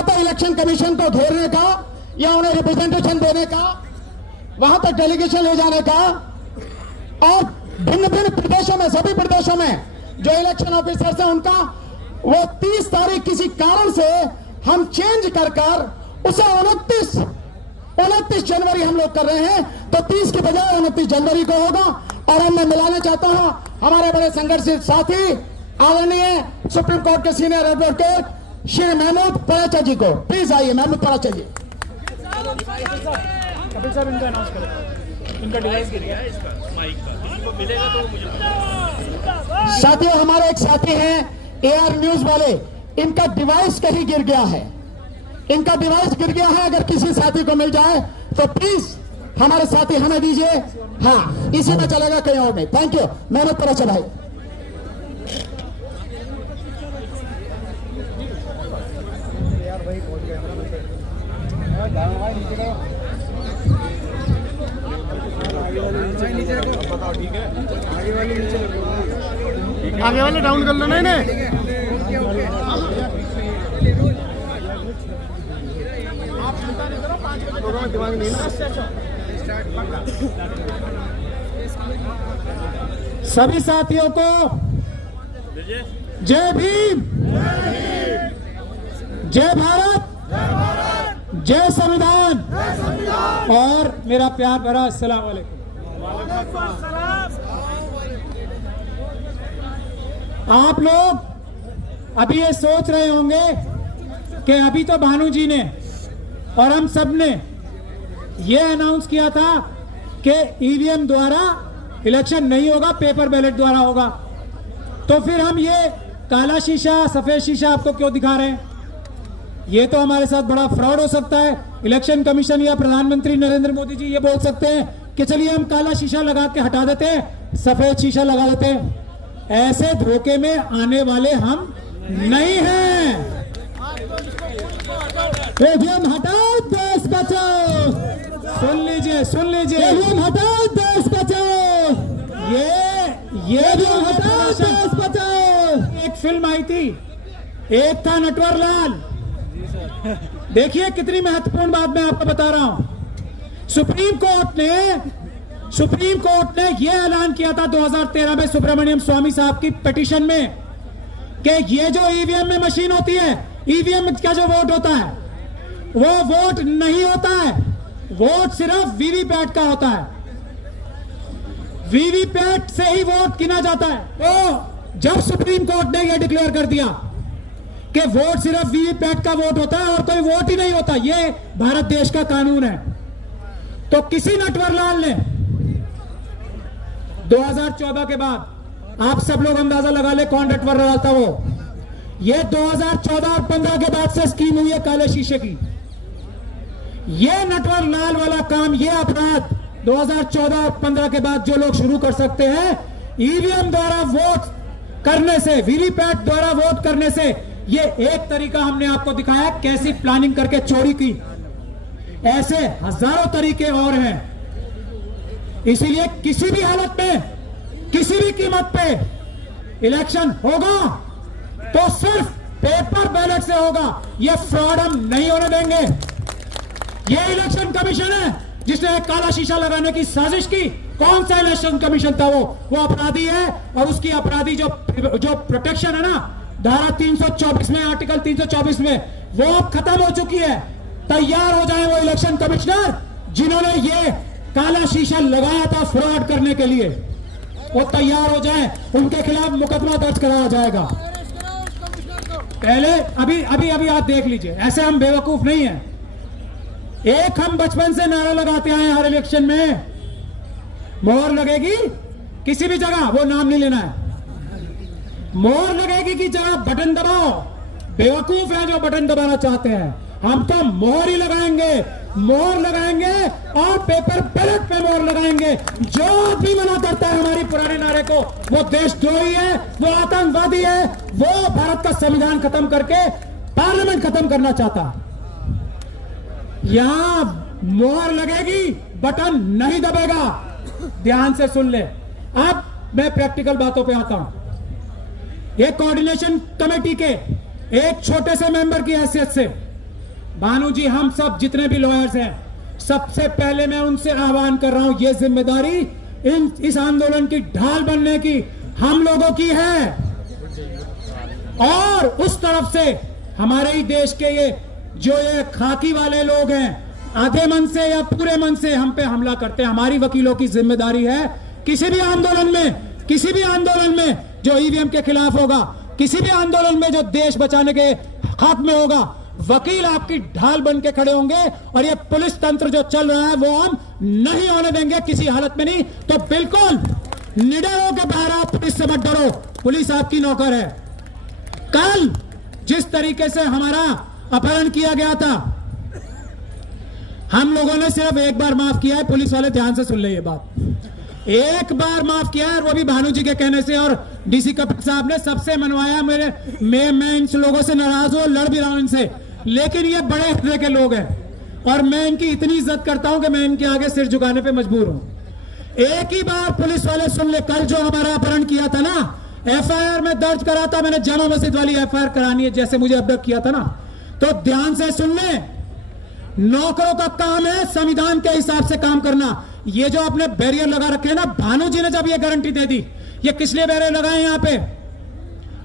या तो election commission को घेरने का या उन्हें रिप्रेजेंटेशन देने का, वहां तक डेलीगेशन ले जाने का, और भिन्न भिन्न प्रदेशों में, सभी प्रदेशों में जो इलेक्शन ऑफिसर्स हैं उनका वो 30 तारीख किसी कारण से हम चेंज कर उसे 29 जनवरी हम लोग कर रहे हैं, तो 30 की बजाय 29 जनवरी को होगा। और अब मैं मिलाना चाहता हूं हमारे बड़े संघर्षशील साथी आदरणीय सुप्रीम कोर्ट के सीनियर एडवोकेट श्री महमूद पराचा जी को। प्लीज आइए महमूद पराचा जी। कपिल साहब इनका अनाउंस करें, इनका डिवाइस गिर गया इसका माइक का, किसी को मिलेगा तो मुझे। साथियों, हमारे एक साथी हैं एआर न्यूज वाले, इनका डिवाइस कहीं गिर गया है, इनका डिवाइस गिर गया है। अगर किसी साथी को मिल जाए तो प्लीज हमारे साथी हमें दीजिए। हाँ, इसी में चलेगा, कहीं और नहीं। Thank you. मेहनत पर चलाए। आगे वाले डाउन कर लो। नहीं नहीं दिमाग नहीं ना। सभी साथियों को जय भीम, जय भारत, जय संविधान और मेरा प्यार भरा अस्सलाम वालेकुम। आप लोग अभी ये सोच रहे होंगे कि अभी तो भानु जी ने और हम सब ने ये अनाउंस किया था कि ईवीएम द्वारा इलेक्शन नहीं होगा, पेपर बैलेट द्वारा होगा, तो फिर हम ये काला शीशा सफेद शीशा आपको क्यों दिखा रहे हैं? ये तो हमारे साथ बड़ा फ्रॉड हो सकता है। इलेक्शन कमीशन या प्रधानमंत्री नरेंद्र मोदी जी ये बोल सकते हैं कि चलिए हम काला शीशा लगा के हटा देते हैं, सफेद शीशा लगा देते हैं। ऐसे धोखे में आने वाले हम नहीं हैं। ईवीएम हटाओ, देश बचाओ। सुन लीजिए, सुन लीजिए। ईवीएम हटाओ, देश बचाओ। ये हटाओ, देश बचाओ। एक फिल्म आई थी, एक था नटवर लाल। देखिए कितनी महत्वपूर्ण बात मैं आपको बता रहा हूं। सुप्रीम कोर्ट ने यह ऐलान किया था 2013 में सुब्रमण्यम स्वामी साहब की पिटीशन में कि ये जो ईवीएम में मशीन होती है, ईवीएम का जो वोट होता है वो वोट नहीं होता है, वोट सिर्फ वीवीपैट का होता है। वीवीपैट से ही वोट गिना जाता है। तो जब सुप्रीम कोर्ट ने यह डिक्लेयर कर दिया कि वोट सिर्फ वीवीपैट का वोट होता है और कोई वोट ही नहीं होता, ये भारत देश का कानून है, तो किसी नटवरलाल ने 2014 के बाद, आप सब लोग अंदाजा लगा ले कौन नटवरलाल था वो, ये 2014 और 15 के बाद से स्कीम हुई है काले शीशे की। ये नटवरलाल वाला काम, ये अपराध 2014 और 15 के बाद जो लोग शुरू कर सकते हैं, ईवीएम द्वारा वोट करने से, वीवीपैट द्वारा वोट करने से, ये एक तरीका हमने आपको दिखाया कैसी प्लानिंग करके चोरी की। ऐसे हजारों तरीके और हैं। इसीलिए किसी भी हालत में, किसी भी कीमत पे इलेक्शन होगा तो सिर्फ पेपर बैलेट से होगा। यह फ्रॉड हम नहीं होने देंगे। यह इलेक्शन कमीशन है जिसने काला शीशा लगाने की साजिश की। कौन सा इलेक्शन कमीशन था वो अपराधी है, और उसकी अपराधी जो प्रोटेक्शन है ना, धारा 324 में, आर्टिकल 324 में, वो अब खत्म हो चुकी है। तैयार हो जाए वो इलेक्शन कमिश्नर जिन्होंने ये काला शीशा लगाया था फ्रॉड करने के लिए, वो तैयार हो जाए, उनके खिलाफ मुकदमा दर्ज कराया जाएगा। पहले अभी आप देख लीजिए, ऐसे हम बेवकूफ नहीं हैं। एक हम बचपन से नारा लगाते आए हर इलेक्शन में, मोहर लगेगी किसी भी जगह, वो नाम नहीं लेना है, मोहर लगेगी की जगह बटन दबाओ। बेवकूफ है जो बटन दबाना चाहते हैं। हम तो मोहर ही लगाएंगे, मोहर लगाएंगे और पेपर बैलेट पे मोहर लगाएंगे। जो भी मना करता है हमारी पुराने नारे को, वो देशद्रोही है, वो आतंकवादी है, वो भारत का संविधान खत्म करके पार्लियामेंट खत्म करना चाहता है। यहां मोहर लगेगी, बटन नहीं दबेगा। ध्यान से सुन ले। अब मैं प्रैक्टिकल बातों पे आता हूं। ये कोऑर्डिनेशन कमेटी के एक छोटे से मेंबर की हैसियत से भानु जी, हम सब जितने भी लॉयर्स हैं, सबसे पहले मैं उनसे आह्वान कर रहा हूं, ये जिम्मेदारी इस आंदोलन की ढाल बनने की हम लोगों की है। और उस तरफ से हमारे ही देश के ये खाकी वाले लोग हैं, आधे मन से या पूरे मन से हम पे हमला करते हैं। हमारी वकीलों की जिम्मेदारी है, किसी भी आंदोलन में जो ईवीएम के खिलाफ होगा, किसी भी आंदोलन में जो देश बचाने के हक में होगा, वकील आपकी ढाल बन के खड़े होंगे। और ये पुलिस तंत्र जो चल रहा है वो हम नहीं होने देंगे, किसी हालत में नहीं। तो बिल्कुल निडर होकर बाहर आओ, पुलिस से मत डरो, पुलिस आपकी नौकर है। कल जिस तरीके से हमारा अपहरण किया गया था, हम लोगों ने सिर्फ एक बार माफ किया है। पुलिस वाले ध्यान से सुन ले ये बात, एक बार माफ किया है, वो भी भानु जी के कहने से, और डीसी कपिल साहब ने सबसे मनवाया। मैं इन लोगों से नाराज हूं, लड़ भी रहा हूं इनसे, लेकिन ये बड़े हृदय के लोग हैं और मैं इनकी इतनी इज्जत करता हूं कि मैं इनके आगे सिर झुकाने पे मजबूर हूं। एक ही बार पुलिस वाले सुन ले, कल जो हमारा अपहरण किया था ना, एफआईआर में दर्ज करा था मैंने, जामा मस्जिद वाली एफआईआर करानी है, जैसे मुझे अबडक्ट किया था ना। तो ध्यान से सुन ले, नौकरों का काम है संविधान के हिसाब से काम करना। ये जो आपने बैरियर लगा रखे हैं ना, भानु जी ने जब ये गारंटी दे दी, ये किस लिए बैरियर लगाए यहां पे,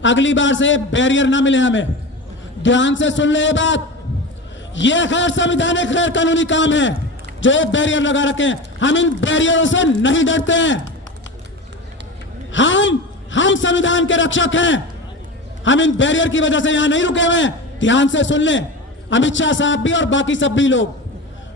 अगली बार से बैरियर ना मिले हमें। ध्यान से सुन ले ये बात, ये गैर संवैधानिक गैर कानूनी काम है जो एक बैरियर लगा रखे हैं। हम इन बैरियरों से नहीं डरते हैं, हम संविधान के रक्षक हैं, हम इन बैरियर की वजह से यहां नहीं रुके हुए हैं। ध्यान से सुन ले, अमित शाह साहब भी और बाकी सब भी लोग,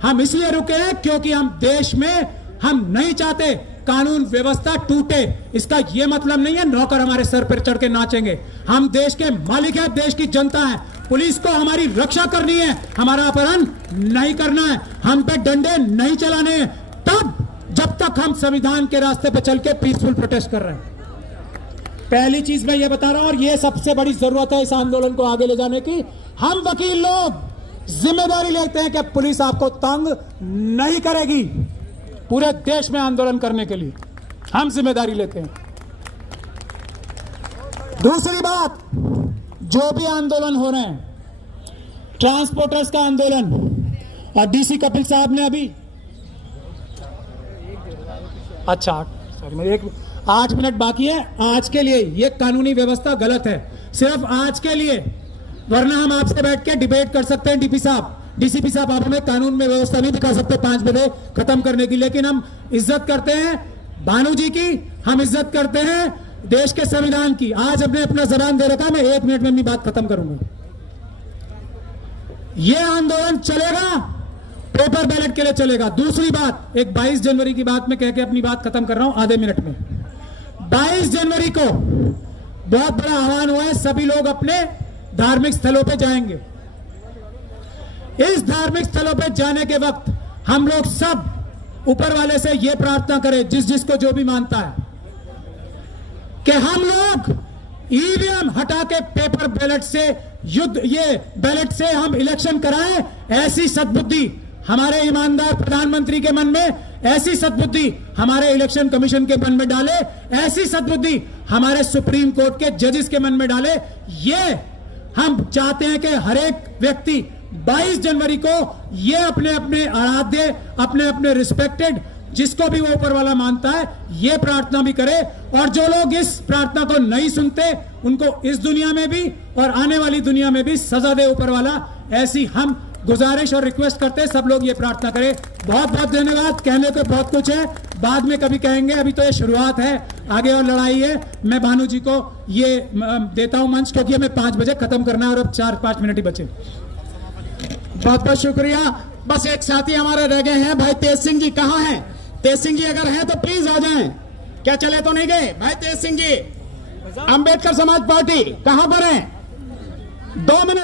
हम इसलिए रुके हैं क्योंकि हम देश में हम नहीं चाहते कानून व्यवस्था टूटे। इसका यह मतलब नहीं है नौकर हमारे सर पर चढ़ के नाचेंगे। हम देश के मालिक हैं, देश की जनता है, पुलिस को हमारी रक्षा करनी है, हमारा अपहरण नहीं करना है, हम पे डंडे नहीं चलाने हैं, तब जब तक हम संविधान के रास्ते पे चल के पीसफुल प्रोटेस्ट कर रहे हैं। पहली चीज मैं ये बता रहा हूं, और ये सबसे बड़ी जरूरत है इस आंदोलन को आगे ले जाने की। हम वकील लोग जिम्मेदारी लेते हैं कि पुलिस आपको तंग नहीं करेगी। पूरे देश में आंदोलन करने के लिए हम जिम्मेदारी लेते हैं। दूसरी बात, जो भी आंदोलन हो रहे हैं, ट्रांसपोर्टर्स का आंदोलन, और डीसी कपिल साहब ने अभी 8 मिनट बाकी है। आज के लिए ये कानूनी व्यवस्था गलत है, सिर्फ आज के लिए, वरना हम आपसे बैठ के डिबेट कर सकते हैं। डीसीपी साहब, आप हमें कानून में व्यवस्था नहीं दिखा सकते 5 बजे खत्म करने की, लेकिन हम इज्जत करते हैं भानु जी की, हम इज्जत करते हैं देश के संविधान की। आज हमने अपना जबान दे रखा है, मैं 1 मिनट में अपनी बात खत्म करूंगा। यह आंदोलन चलेगा, पेपर बैलेट के लिए चलेगा। दूसरी बात, एक 22 जनवरी की बात मैं कह के अपनी बात खत्म कर रहा हूं आधे मिनट में। 22 जनवरी को बहुत बड़ा आह्वान हुआ है, सभी लोग अपने धार्मिक स्थलों पे जाएंगे। इस धार्मिक स्थलों पे जाने के वक्त हम लोग सब ऊपर वाले से यह प्रार्थना करें, जिसको जो भी मानता है, कि हम लोग ईवीएम हटा के पेपर बैलेट से बैलेट से हम इलेक्शन कराएं। ऐसी सद्बुद्धि हमारे ईमानदार प्रधानमंत्री के मन में, ऐसी सद्बुद्धि हमारे इलेक्शन कमीशन के मन में डाले, ऐसी सद्बुद्धि हमारे सुप्रीम कोर्ट के जजेस के मन में डाले। ये हम चाहते हैं कि हर एक व्यक्ति 22 जनवरी को ये अपने अपने आराध्य, अपने अपने रिस्पेक्टेड, जिसको भी वो ऊपर वाला मानता है, ये प्रार्थना भी करे। और जो लोग इस प्रार्थना को नहीं सुनते, उनको इस दुनिया में भी और आने वाली दुनिया में भी सजा दे ऊपर वाला, ऐसी हम गुजारिश और रिक्वेस्ट करते हैं सब लोग ये प्रार्थना करें। बहुत बहुत धन्यवाद। कहने को बहुत कुछ है, बाद में कभी कहेंगे, अभी तो ये शुरुआत है, आगे और लड़ाई है। मैं भानु जी को ये देता हूं मंच, क्योंकि हमें 5 बजे खत्म करना है और अब 4-5 मिनट ही बचे। बहुत बहुत शुक्रिया। बस एक साथी हमारे रह गए हैं, भाई तेज सिंह जी कहाँ हैं? तेज सिंह जी अगर हैं तो प्लीज आ जाएं। क्या चले तो नहीं गए? भाई तेज सिंह जी, अंबेडकर समाज पार्टी कहां पर हैं? 2 मिनट।